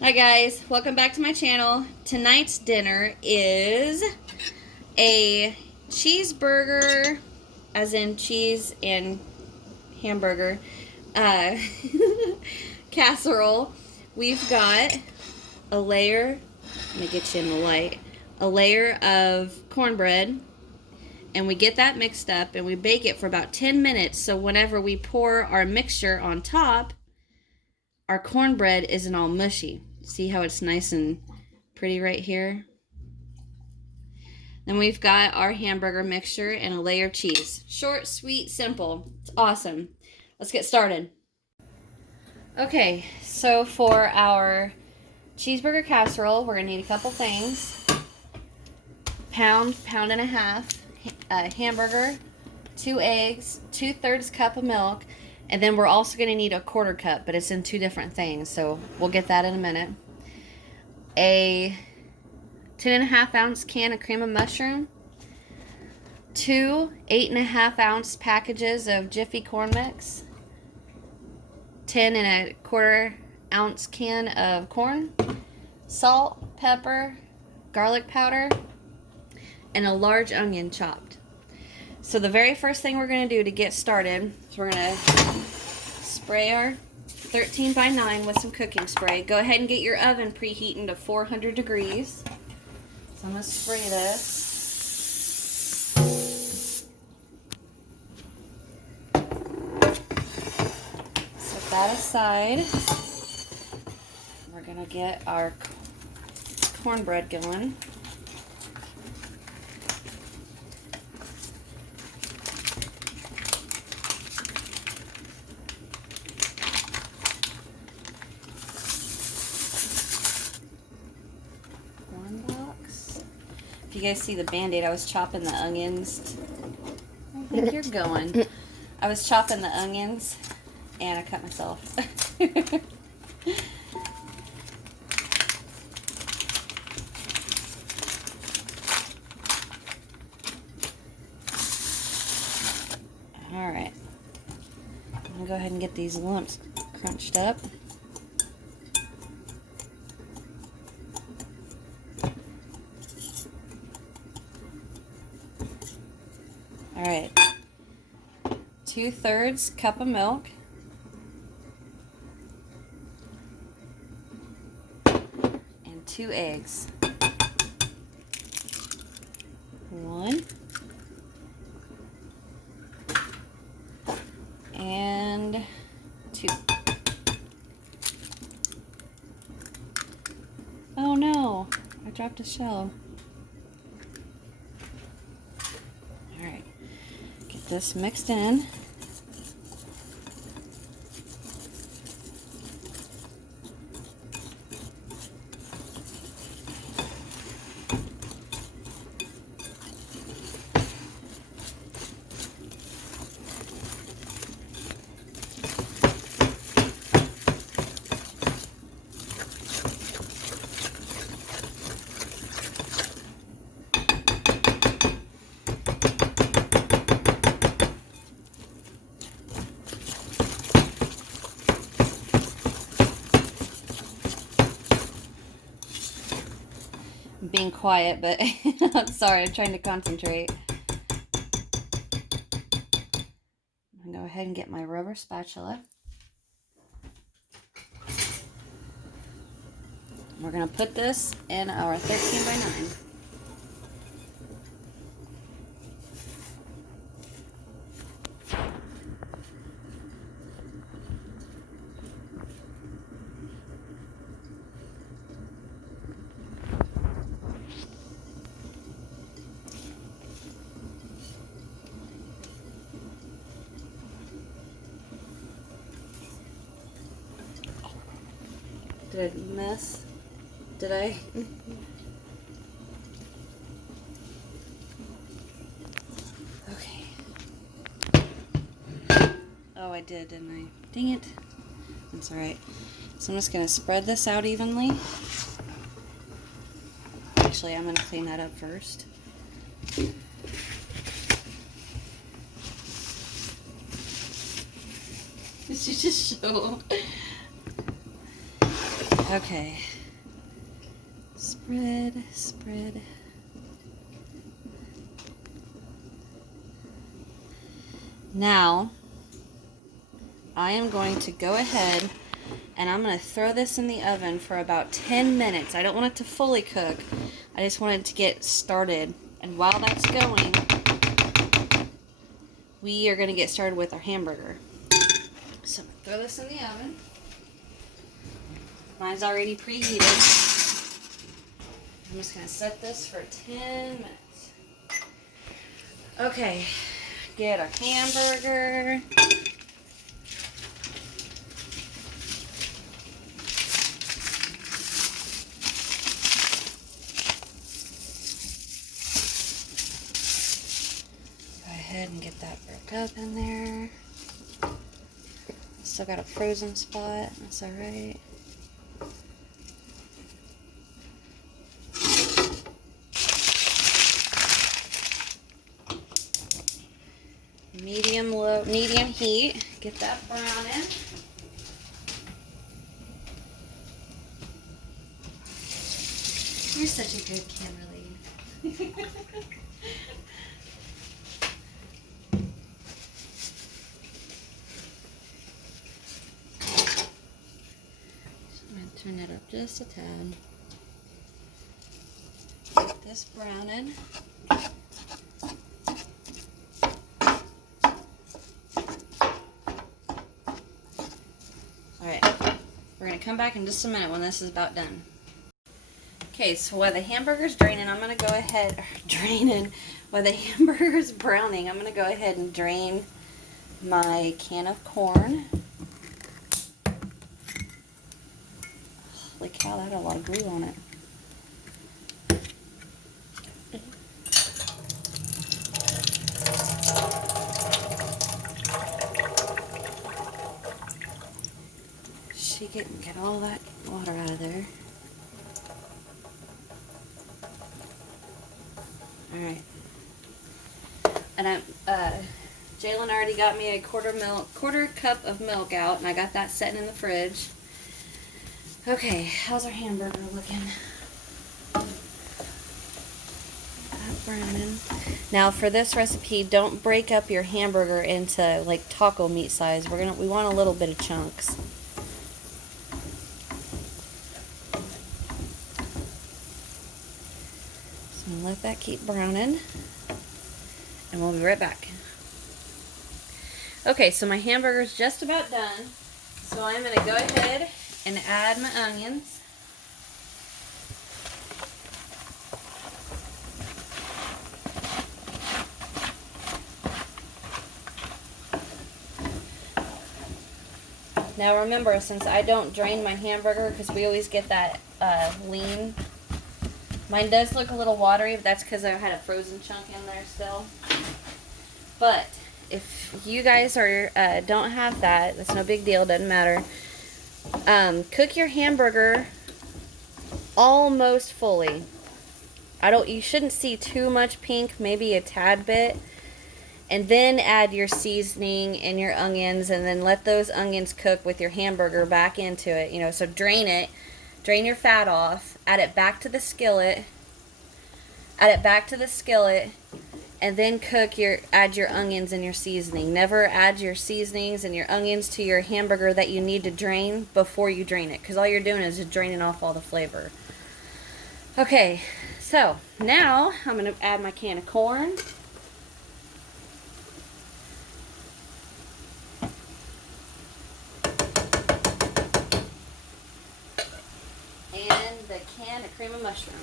Hi guys, welcome back to my channel. Tonight's dinner is a cheeseburger, as in cheese and hamburger, uh, casserole. We've got a layer, let me get you in the light, a layer of cornbread, and we get that mixed up and we bake it for about 10 minutes, so whenever we pour our mixture on top, our cornbread isn't all mushy. See how it's nice and pretty right here? Then we've got our hamburger mixture and a layer of cheese. Short, sweet, simple. It's awesome. Let's get started. Okay, so for our cheeseburger casserole, we're going to need a couple things. Pound and a half hamburger, 2 eggs, 2/3 cup of milk, and then we're also going to need a 1/4 cup, but it's in 2 different things, so we'll get that in a minute. A 10.5-ounce can of cream of mushroom, 2 8.5-ounce packages of Jiffy corn mix, 10.25 ounce can of corn, salt, pepper, garlic powder, and a large onion chopped. So the very first thing we're going to do to get started is we're going to spray our 13 by 9 with some cooking spray. Go ahead and get your oven preheating to 400 degrees. So I'm going to spray this. Set that aside. We're going to get our cornbread going. If you guys see the Band-Aid, I was chopping the onions. I don't think you're going. I was chopping the onions and I cut myself. Alright. I'm going to go ahead and get these lumps crunched up. Alright, 2/3 cup of milk, and 2 eggs. 1 and 2. Oh no, I dropped a shell. Alright. Get this mixed in. I'm being quiet, but I'm sorry, I'm trying to concentrate. I'm gonna go ahead and get my rubber spatula. We're gonna put this in our 13 by 9. Did I miss? Did I? Okay. Oh, I did, didn't I? Dang it. That's alright. So I'm just going to spread this out evenly. Actually, I'm going to clean that up first. Did you just show? Okay. Spread, spread. Now, I am going to go ahead and I'm going to throw this in the oven for about 10 minutes. I don't want it to fully cook. I just want it to get started. And while that's going, we are going to get started with our hamburger. So I'm going to throw this in the oven. Mine's already preheated. I'm just going to set this for 10 minutes. Okay, get our hamburger. And get that broke up in there. Still got a frozen spot. That's all right. Medium heat. Get that browning. You're such a good camera lead. Turn that up just a tad. Get this browning. Alright, we're going to come back in just a minute when this is about done. Okay, so while the hamburger's draining, I'm going to go ahead, while the hamburger's browning, I'm going to go ahead and drain my can of corn. Holy cow, that had a lot of glue on it. Shake it and get all that water out of there. Alright. And Jalen already got me a quarter cup of milk out, and I got that sitting in the fridge. Okay, how's our hamburger looking? That browning. Now for this recipe, don't break up your hamburger into like taco meat size. We want a little bit of chunks. So I'm gonna let that keep browning, and we'll be right back. Okay, so my hamburger's just about done. So I'm gonna go ahead and add my onions. Now remember, since I don't drain my hamburger, because we always get that lean, mine does look a little watery, but that's because I had a frozen chunk in there still. But if you guys are don't have that, that's no big deal, doesn't matter. Cook your hamburger almost fully. You shouldn't see too much pink, maybe a tad bit. And then add your seasoning and your onions, and then let those onions cook with your hamburger back into it. You know, so drain it, drain your fat off, add it back to the skillet, and then add your onions and your seasoning. Never add your seasonings and your onions to your hamburger that you need to drain before you drain it, because all you're doing is just draining off all the flavor. Okay, so now I'm going to add my can of corn. And the can of cream of mushroom.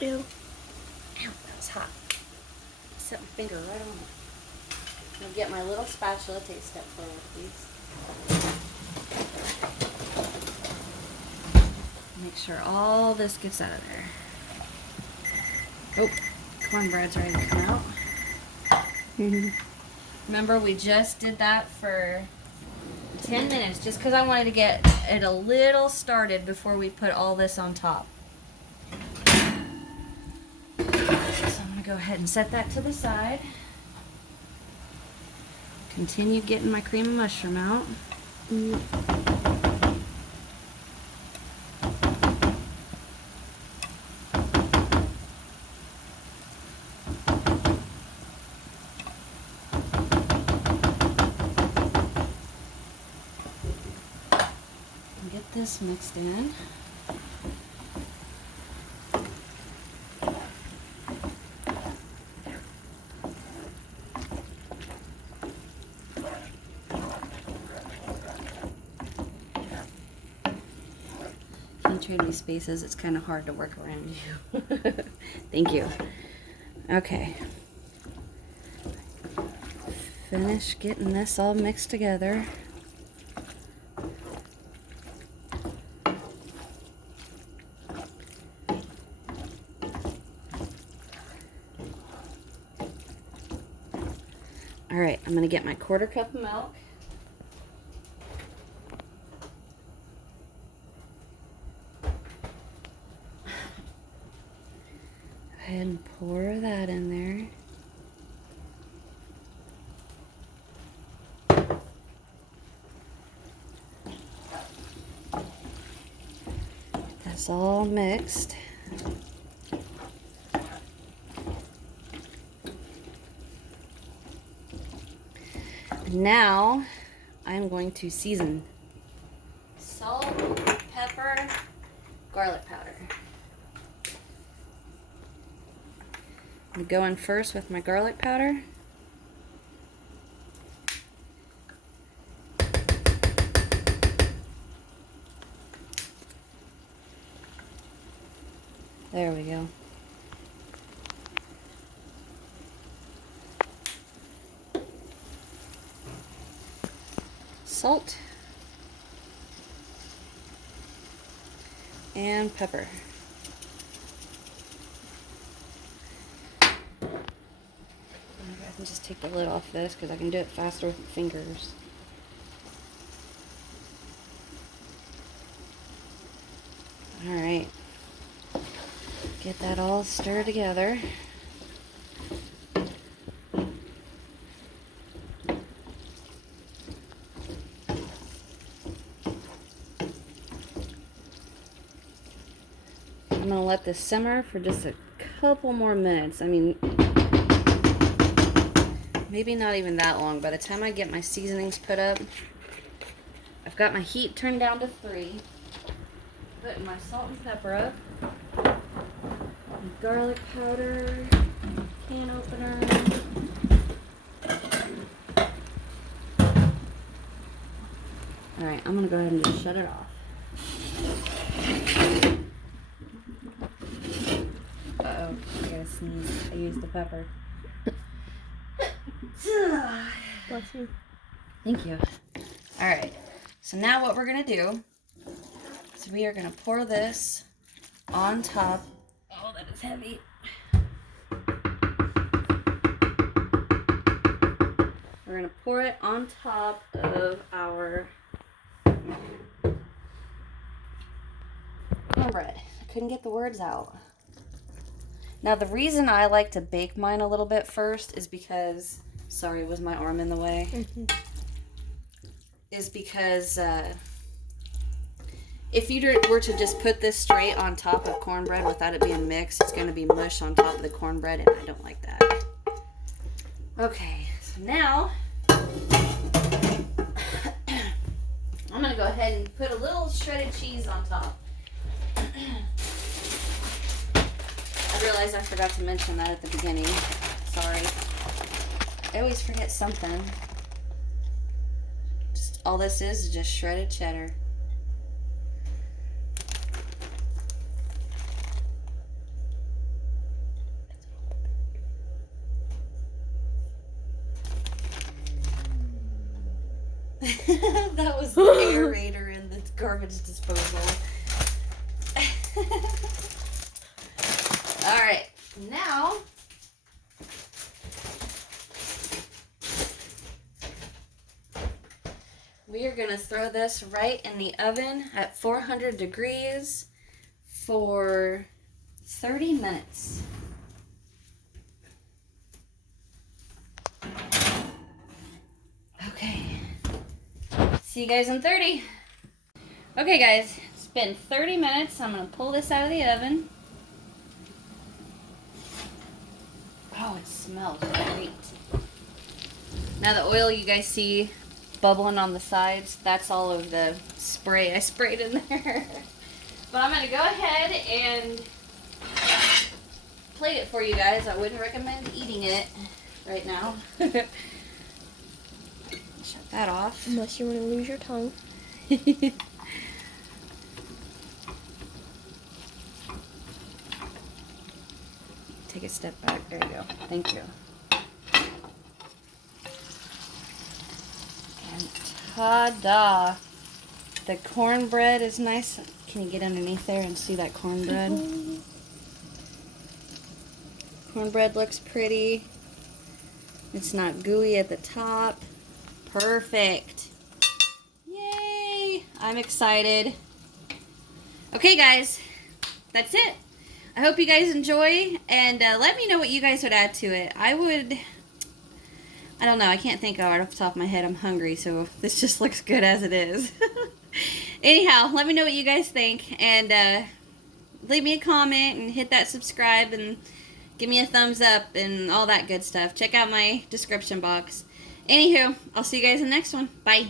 Ew. Ow, that was hot. Set my finger right on it. I'll get my little spatula. Take a step forward, please. Make sure all this gets out of there. Oh, cornbread's ready to come out. Remember, we just did that for 10 minutes just because I wanted to get it a little started before we put all this on top. So I'm going to go ahead and set that to the side. Continue getting my cream of mushroom out. Get this mixed in. Can you trade me spaces? It's kind of hard to work around you. Thank you. Okay. Finish getting this all mixed together. All right, I'm gonna get my 1/4 cup of milk. Go ahead and pour that in there. Get this all mixed. Now I'm going to season. Salt, pepper, garlic powder. I'm going to go in first with my garlic powder. There we go. Salt and pepper. I can just take the lid off this because I can do it faster with my fingers. All right, get that all stirred together. I'm gonna let this simmer for just a couple more minutes. I mean, maybe not even that long. By the time I get my seasonings put up, I've got my heat turned down to 3. Putting my salt and pepper up. Garlic powder, can opener. Alright, I'm gonna go ahead and just shut it off. Uh-oh, I gotta sneeze. I used the pepper. Bless you. Thank you. Alright, so now what we're gonna do is we are gonna pour this on top. Oh, that is heavy. We're gonna pour it on top of our cornbread. I couldn't get the words out. Now the reason I like to bake mine a little bit first is because, sorry, was my arm in the way? Is because if you were to just put this straight on top of cornbread without it being mixed, it's going to be mush on top of the cornbread, and I don't like that. Okay, so now I'm going to go ahead and put a little shredded cheese on top. I realized I forgot to mention that at the beginning. Sorry. I always forget something. Just, all this is just shredded cheddar. That was the aerator in the garbage disposal. Alright, now we are going to throw this right in the oven at 400 degrees for 30 minutes. See you guys in 30. Okay guys, it's been 30 minutes. I'm gonna pull this out of the oven. Oh, it smells great. Now the oil you guys see bubbling on the sides, that's all of the spray I sprayed in there. But I'm gonna go ahead and plate it for you guys. I wouldn't recommend eating it right now. Shut that off. Unless you want to lose your tongue. Take a step back. There you go. Thank you. And ta-da! The cornbread is nice. Can you get underneath there and see that cornbread? Cornbread looks pretty. It's not gooey at the top. Perfect. Yay! I'm excited. Okay, guys. That's it. I hope you guys enjoy, and let me know what you guys would add to it. I don't know. I can't think of it off the top of my head. I'm hungry, so this just looks good as it is. Anyhow, let me know what you guys think, and leave me a comment and hit that subscribe and give me a thumbs up and all that good stuff. Check out my description box. Anywho, I'll see you guys in the next one. Bye.